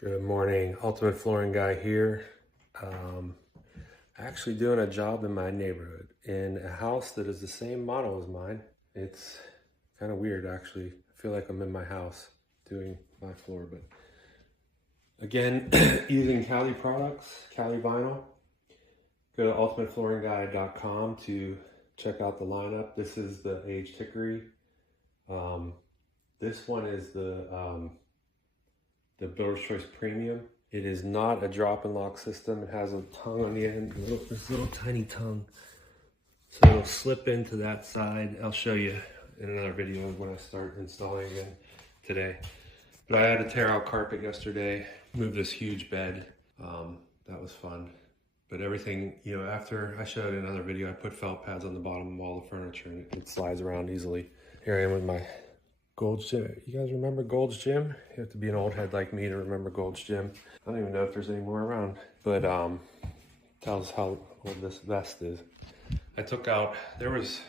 Good morning, Ultimate Flooring Guy here. Actually doing a job in my neighborhood in a house that is the same model as mine. It's kind of weird actually. I feel like I'm in my house doing my floor, but again, using Cali products, Cali Vinyl. Go to ultimateflooringguy.com to check out the lineup. This is the aged Hickory. This one is the Builder's Choice Premium. It is not a drop and lock system. It has a tongue on the end, this little tiny tongue. So it'll slip into that side. I'll show you in another video when I start installing again today. But I had to tear out carpet yesterday, move this huge bed. That was fun. But everything, after I showed in another video, I put felt pads on the bottom of all the furniture and it slides around easily. Here I am with my Gold's Gym. You guys remember Gold's Gym? You have to be an old head like me to remember Gold's Gym. I don't even know if there's any more around, but tells how old this vest is. I took out, there was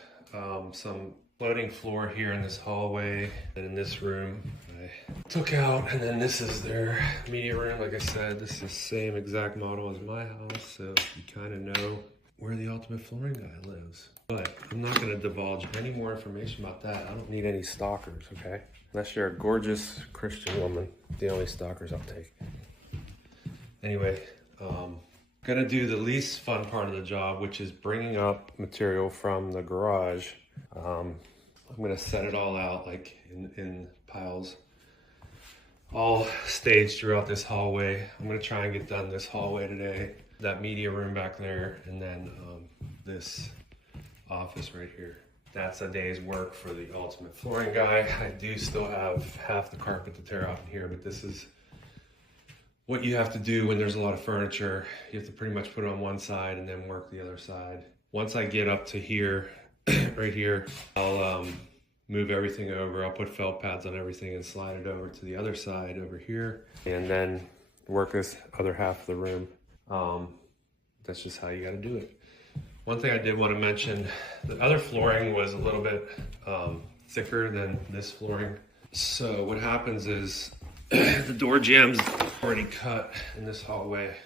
some floating floor here in this hallway and in this room. I took out, and then this is their media room. Like I said, this is the same exact model as my house, so you kind of know where the Ultimate Flooring Guy lives. But I'm not going to divulge any more information about that. I don't need any stalkers, okay? Unless you're a gorgeous Christian woman, the only stalkers I'll take. Anyway, gonna do the least fun part of the job, which is bringing up material from the garage. I'm gonna set it all out like in piles, all staged throughout this hallway. I'm gonna try and get done this hallway today, that media room back there, and then this office right here. That's a day's work for the Ultimate Flooring Guy. I do still have half the carpet to tear off in here, but this is what you have to do when there's a lot of furniture. You have to pretty much put it on one side and then work the other side. Once I get up to here, right here, I'll move everything over. I'll put felt pads on everything and slide it over to the other side over here, and then work this other half of the room. That's just how you gotta do it. One thing I did want to mention, the other flooring was a little bit thicker than this flooring. So what happens is the door jambs already cut in this hallway.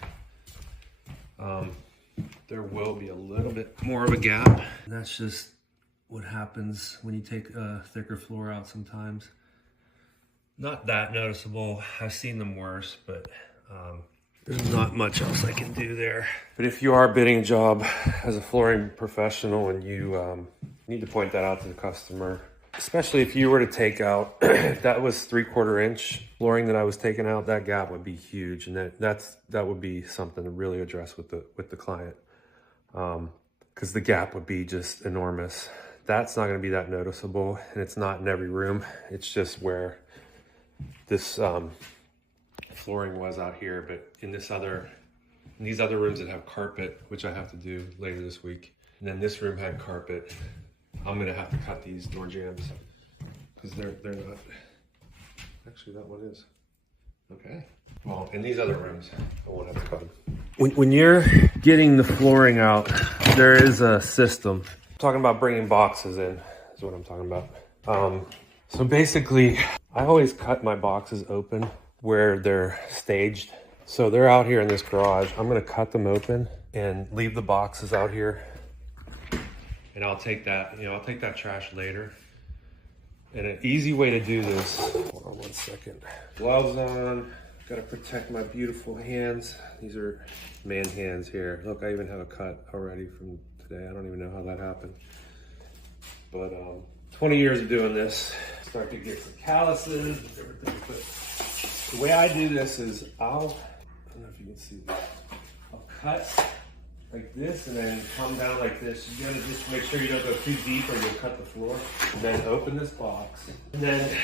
There will be a little bit more of a gap. And that's just what happens when you take a thicker floor out sometimes. Not that noticeable. I've seen them worse, but there's not much else I can do there. But if you are bidding a job as a flooring professional and you need to point that out to the customer, especially if you were to take out, if that was 3/4 inch flooring that I was taking out, that gap would be huge. And that would be something to really address with the client. Because the gap would be just enormous. That's not gonna be that noticeable, and it's not in every room. It's just where this flooring was out here, but in these other rooms that have carpet, which I have to do later this week, and then this room had carpet, I'm gonna have to cut these door jambs because they're not. Actually, that one is okay. Well, in these other rooms, I won't have to cut them. When you're getting the flooring out, there is a system. I'm talking about bringing boxes in is what I'm talking about. So basically, I always cut my boxes open where they're staged. So they're out here in this garage. I'm gonna cut them open and leave the boxes out here. And I'll take that, I'll take that trash later. And an easy way to do this, hold on one second. Gloves on, gotta protect my beautiful hands. These are man hands here. Look, I even have a cut already from today. I don't even know how that happened. But 20 years of doing this, start to get some calluses and everything. But the way I do this is I don't know if you can see this. I'll cut like this and then come down like this. You gotta just make sure you don't go too deep or you'll cut the floor. And then open this box. And then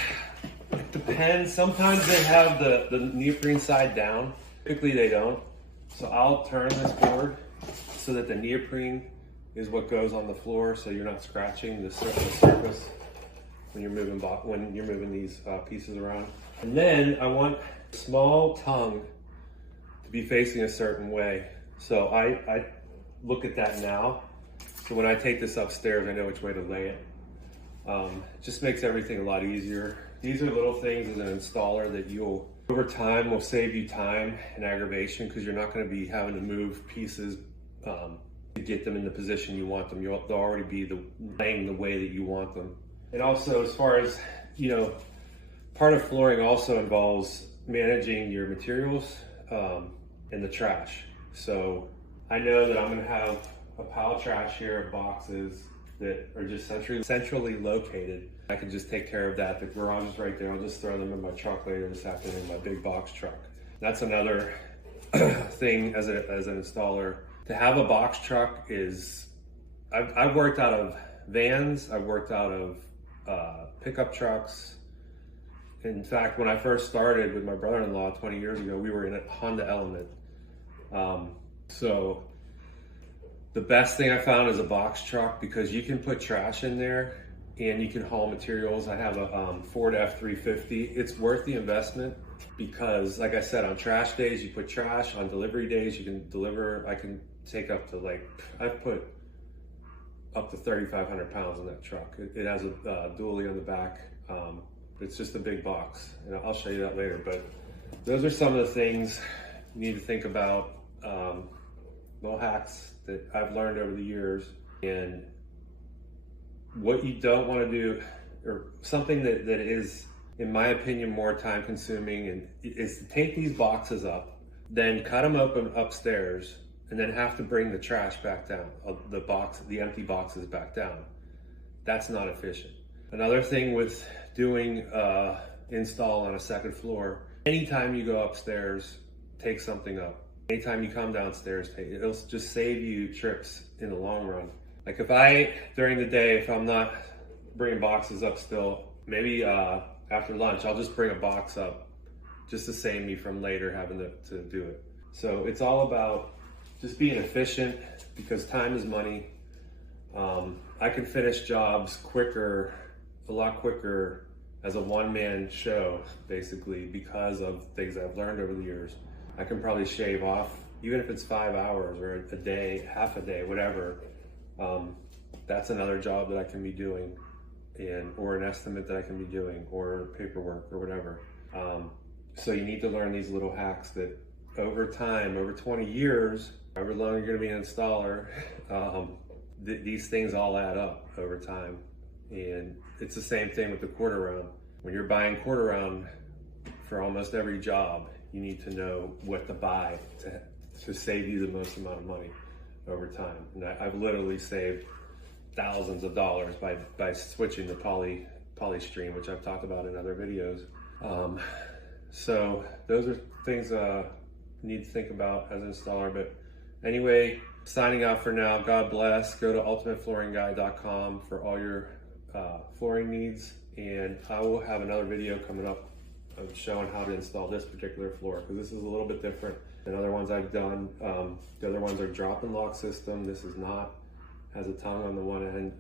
it depends. Sometimes they have the neoprene side down. Typically they don't. So I'll turn this board so that the neoprene is what goes on the floor, so you're not scratching the surface when you're moving these pieces around. And then I want a small tongue to be facing a certain way. So I look at that now. So when I take this upstairs, I know which way to lay it. Just makes everything a lot easier. These are little things as an installer that you'll Over time will save you time and aggravation because you're not going to be having to move pieces to get them in the position you want them. They'll already be laying the way that you want them. And also, as far as, part of flooring also involves managing your materials and the trash. So I know that I'm going to have a pile of trash here of boxes that are just centrally located. I can just take care of that. The garage is right there. I'll just throw them in my truck later this afternoon, my big box truck. That's another thing as an installer. To have a box truck is, I've worked out of vans, I've worked out of pickup trucks. In fact, when I first started with my brother-in-law 20 years ago, we were in a Honda Element. So the best thing I found is a box truck because you can put trash in there and you can haul materials. I have a Ford F-350. It's worth the investment because, like I said, on trash days, you put trash. On delivery days, you can deliver. I can take up to I've put up to 3,500 pounds in that truck. It has a dually on the back. It's just a big box, and I'll show you that later. But those are some of the things you need to think about. Little hacks that I've learned over the years, and what you don't want to do, or something that is, in my opinion, more time consuming, and is to take these boxes up, then cut them open upstairs, and then have to bring the trash back down, the empty boxes back down. That's not efficient. Another thing with doing install on a second floor, anytime you go upstairs, take something up. Anytime you come downstairs, it'll just save you trips in the long run. Like during the day, if I'm not bringing boxes up still, maybe after lunch, I'll just bring a box up just to save me from later having to do it. So it's all about just being efficient because time is money. I can finish jobs a lot quicker as a one-man show, basically, because of things I've learned over the years. I can probably shave off, even if it's 5 hours or a day, half a day, whatever. That's another job that I can be doing, or an estimate that I can be doing, or paperwork, or whatever. So you need to learn these little hacks that over time, over 20 years, however long you're going to be an installer, these things all add up over time. And it's the same thing with the quarter round. When you're buying quarter round for almost every job, you need to know what to buy to save you the most amount of money over time. And I've literally saved thousands of dollars by switching to polystyrene, which I've talked about in other videos. So those are things you need to think about as an installer. But anyway, signing out for now. God bless. Go to ultimateflooringguy.com for all your flooring needs, and I will have another video coming up of showing how to install this particular floor, because this is a little bit different than other ones I've done. The other ones are drop and lock system. This is not, has a tongue on the one end,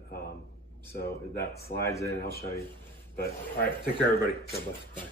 so that slides in. I'll show you. But all right, take care everybody. God bless. Bye.